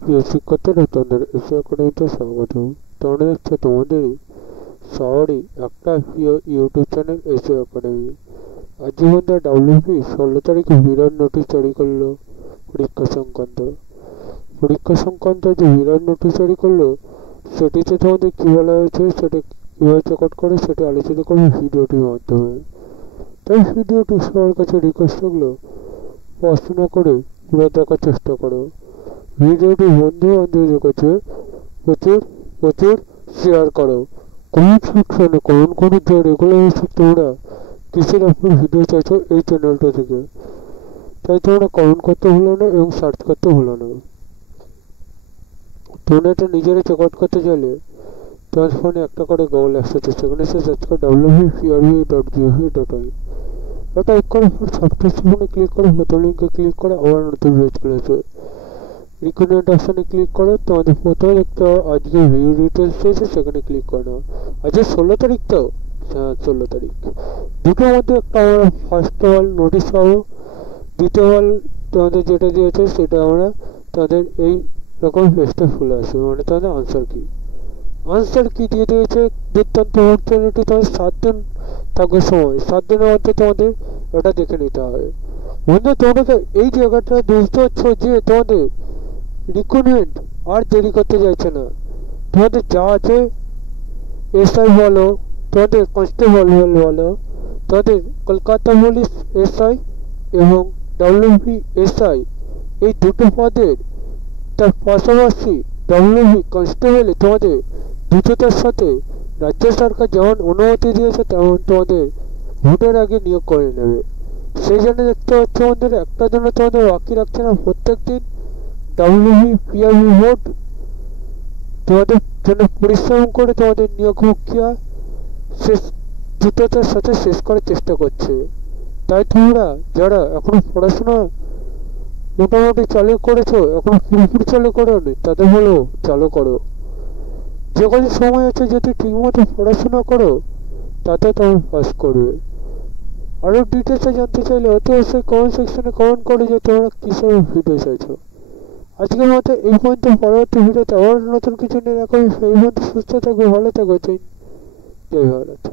প্রিয় শিক্ষার্থীরা, তোমাদের এসে একাডেমিতে স্বাগত। তোমরা দেখছো তোমাদেরই শহরেই একটা প্রিয় ইউটিউব চ্যানেল এসে একাডেমি। আজ বন্ধুরা ডাব্লিউপি 16 তারিখে বিরাট নোটিশ জারি করলো পরীক্ষা সংক্রান্ত যে বিরাট নোটিশ জারি করলো, সেটিতে তোমাদের কী বলা হয়েছে, সেটা কীভাবে চেক আউট করে সেটা আলোচনা করবে ভিডিওটির মাধ্যমে। তাই ভিডিওটি সবার কাছে রিকোয়েস্ট থাকলো পড়াশোনা করে পুরো দেখার চেষ্টা করো। ভিডিওটি বন্ধু বান্ধবদের কাছে প্রচুর প্রচুর শেয়ার করো। কমেন্ট সেকশনে কমেন্ট করে যে রেগুলার বেসিস তোমরা কিসের উপর ভিডিও চাইছো এই চ্যানেলটা থেকে, তাই তোমরা কমেন্ট করতে ভুলো না এবং সার্চ করতে ভুলো না। তোমরা এটা নিজেরা চেক আউট করতে চাইলে তোমার ফোনে একটা করে গুগল অ্যাপস আছে, সেখানে এসে সার্চ করো www.prv.gov.in। এটা এক করে সাবস্ক্রিপশনে ক্লিক করে প্রথম লিঙ্কে ক্লিক করে আবার নতুন পেজ খুলেছে। রিকমেন্ড অপশানে ক্লিক করো, তোমাদের প্রথমে দেখতে হবে আজকে ভিউ ডিটেলস রয়েছে, সেখানে ক্লিক করো। আজকে 16 তারিখ তো, হ্যাঁ 16 তারিখ। দুটোর মধ্যে একটা আমরা ফার্স্ট অফ অল নোটিশ পাবো, দ্বিতীয় অল তোমাদের যেটা দিয়েছে সেটা আমরা তাদের এই রকম পেজটা খুলে আসবে, মানে তাদের আনসার কি দিয়ে দিয়েছে দুর্দান্ত অপরচুনিটি। তোমাদের 7 দিন থাকবে সময়, 7 দিনের মধ্যে তোমাদের ওটা দেখে নিতে হবে। বন্ধু তোমাকে এই জায়গাটা বুঝতে হচ্ছে যে তোমাদের রিক্রুটমেন্ট আর দেরি করতে চাইছে না। তোমাদের যা আছে এসআই বলো, তোমাদের কনস্টেবল বলো, তোমাদের কলকাতা পুলিশ এসআই এবং ডব্লিউপি এসআই এই দুটো পদের, তার পাশাপাশি ডব্লিউপি কনস্টেবলে তোমাদের দুটোটার সাথে রাজ্য সরকার যেমন অনুমতি দিয়েছে তেমন তোমাদের ভোটের আগে নিয়োগ করে নেবে। সেই জন্য দেখতে পাচ্ছ বন্ধুরা, একটা জন্য তোমাদের বাকি রাখছে না, প্রত্যেক দিন ডব্লিউপি পিআরবি ভোট তোমাদের জন্য পরিশ্রম করে তোমাদের নিয়োগ প্রক্রিয়া শেষ দ্রুততার সাথে শেষ করার চেষ্টা করছে। তাই তোমরা যারা এখনো পড়াশোনা মোটামুটি চালু করেছো, এখনো পুরোপুরি চালু করোনি, তাদের বলো চালু করো। যে কোনো সময় আছে যদি ঠিকমতো পড়াশোনা করো তাতে তোমরা পাস করবে। আরও ডিটেলসে জানতে চাইলে অতি অবশ্যই কমেন্ট সেকশনে কমেন্ট করে যে তোমরা কিসের ভিডিও চাইছো। আজকের মতো এই পর্যন্ত, পরবর্তী ভিডিওতে আবার নতুন কিছু নিয়ে রাখো। সেই পর্যন্ত সুস্থ থাকবে, ভালো থাকবে। জয় ভারত।